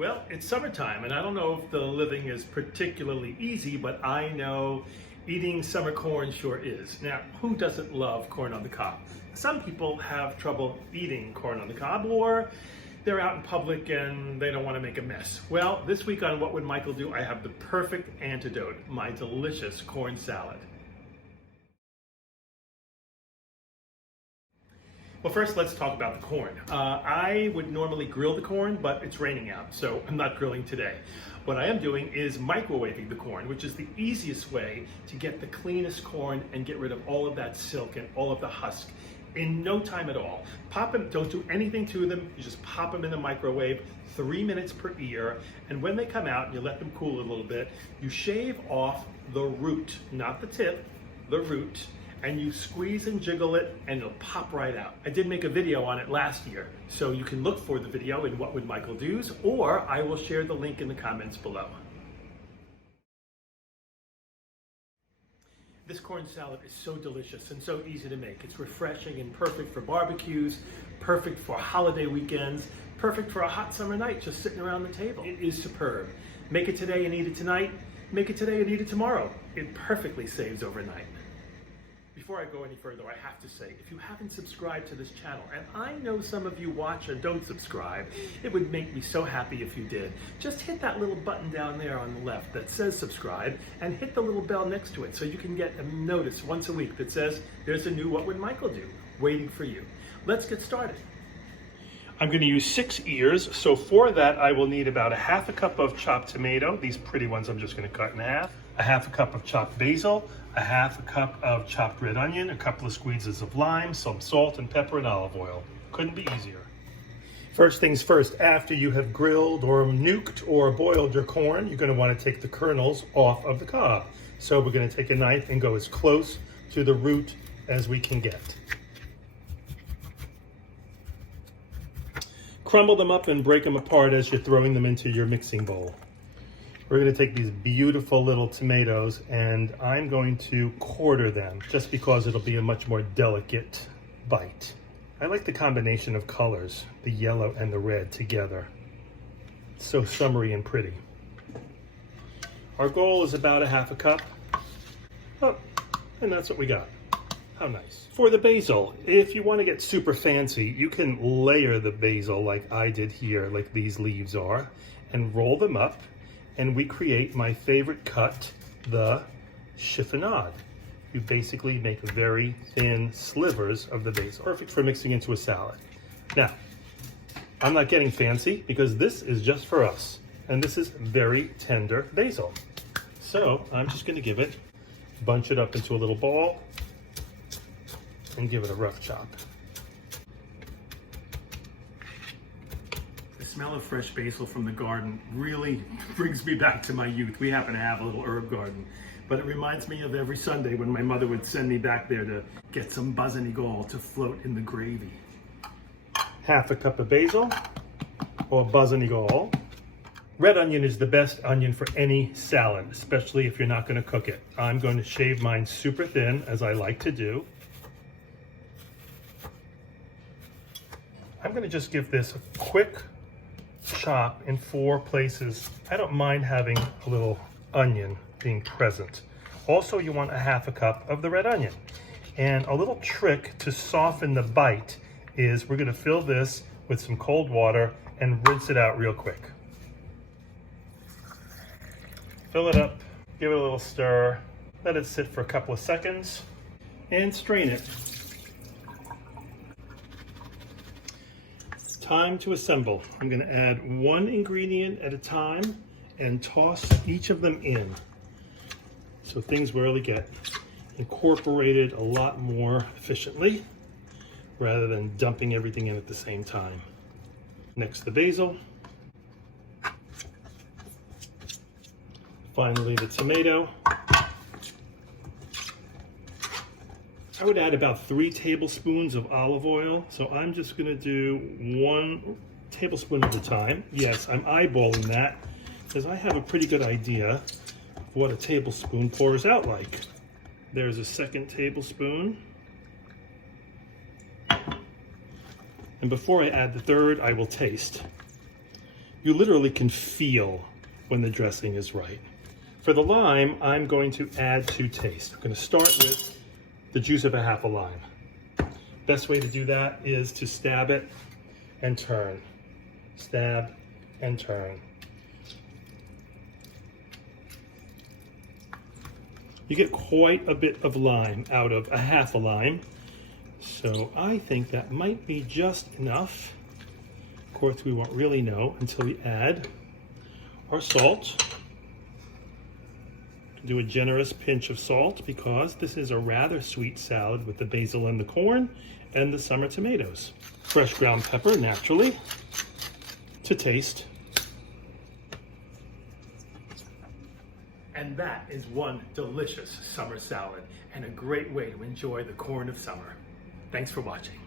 Well, it's summertime, and I don't know if the living is particularly easy, but I know eating summer corn sure is. Now, who doesn't love corn on the cob? Some people have trouble eating corn on the cob, or they're out in public and they don't want to make a mess. Well, this week on What Would Michael Do, I have the perfect antidote, my delicious corn salad. Well, first let's talk about the corn. I would normally grill the corn, but it's raining out, so I'm not grilling today. What I am doing is microwaving the corn, which is the easiest way to get the cleanest corn and get rid of all of that silk and all of the husk in no time at all. Pop them, don't do anything to them, you just pop them in the microwave, 3 minutes per ear, and when they come out, you let them cool a little bit, you shave off the root, not the tip, the root, and you squeeze and jiggle it and it'll pop right out. I did make a video on it last year, so you can look for the video in What Would Michael Do's, or I will share the link in the comments below. This corn salad is so delicious and so easy to make. It's refreshing and perfect for barbecues, perfect for holiday weekends, perfect for a hot summer night just sitting around the table. It is superb. Make it today and eat it tonight. Make it today and eat it tomorrow. It perfectly saves overnight. Before I go any further, I have to say, if you haven't subscribed to this channel, and I know some of you watch and don't subscribe, it would make me so happy if you did. Just hit that little button down there on the left that says subscribe, and hit the little bell next to it so you can get a notice once a week that says there's a new What Would Michael Do waiting for you. Let's get started. I'm going to use 6 ears, so for that I will need about a half a cup of chopped tomato. These pretty ones I'm just going to cut in half. A half a cup of chopped basil, a half a cup of chopped red onion, a couple of squeezes of lime, some salt and pepper and olive oil. Couldn't be easier. First things first, after you have grilled or nuked or boiled your corn, you're going to want to take the kernels off of the cob. So we're going to take a knife and go as close to the root as we can get. Crumble them up and break them apart as you're throwing them into your mixing bowl. We're going to take these beautiful little tomatoes and I'm going to quarter them just because it'll be a much more delicate bite. I like the combination of colors, the yellow and the red together. It's so summery and pretty. Our goal is about a half a cup. Oh, and that's what we got. How nice. For the basil, if you want to get super fancy, you can layer the basil like I did here, like these leaves are, and roll them up. And we create my favorite cut, the chiffonade. You basically make very thin slivers of the basil. Perfect for mixing into a salad. Now, I'm not getting fancy because this is just for us. And this is very tender basil. So I'm just gonna give it, bunch it up into a little ball and give it a rough chop. The smell of fresh basil from the garden really brings me back to my youth. We happen to have a little herb garden, but it reminds me of every Sunday when my mother would send me back there to get some buzz-and-gall to float in the gravy. Half a cup of basil, or buzz-and-gall. Red onion is the best onion for any salad, especially if you're not going to cook it. I'm going to shave mine super thin, as I like to do. I'm going to just give this a quick chop in 4 places. I don't mind having a little onion being present. Also, you want a half a cup of the red onion. And a little trick to soften the bite is we're going to fill this with some cold water and rinse it out real quick. Fill it up, give it a little stir, let it sit for a couple of seconds, and strain it. Time to assemble. I'm going to add 1 ingredient at a time and toss each of them in. So things really get incorporated a lot more efficiently rather than dumping everything in at the same time. Next, the basil. Finally, the tomato. I would add about 3 tablespoons of olive oil. So I'm just gonna do 1 tablespoon at a time. Yes, I'm eyeballing that because I have a pretty good idea of what a tablespoon pours out like. There's a 2nd tablespoon. And before I add the 3rd, I will taste. You literally can feel when the dressing is right. For the lime, I'm going to add to taste. I'm going to start with the juice of a half a lime. Best way to do that is to stab it and turn. Stab and turn. You get quite a bit of lime out of a half a lime. So I think that might be just enough. Of course, we won't really know until we add our salt. Do a generous pinch of salt because this is a rather sweet salad with the basil and the corn and the summer tomatoes. Fresh ground pepper, naturally, to taste. And that is one delicious summer salad and a great way to enjoy the corn of summer. Thanks for watching.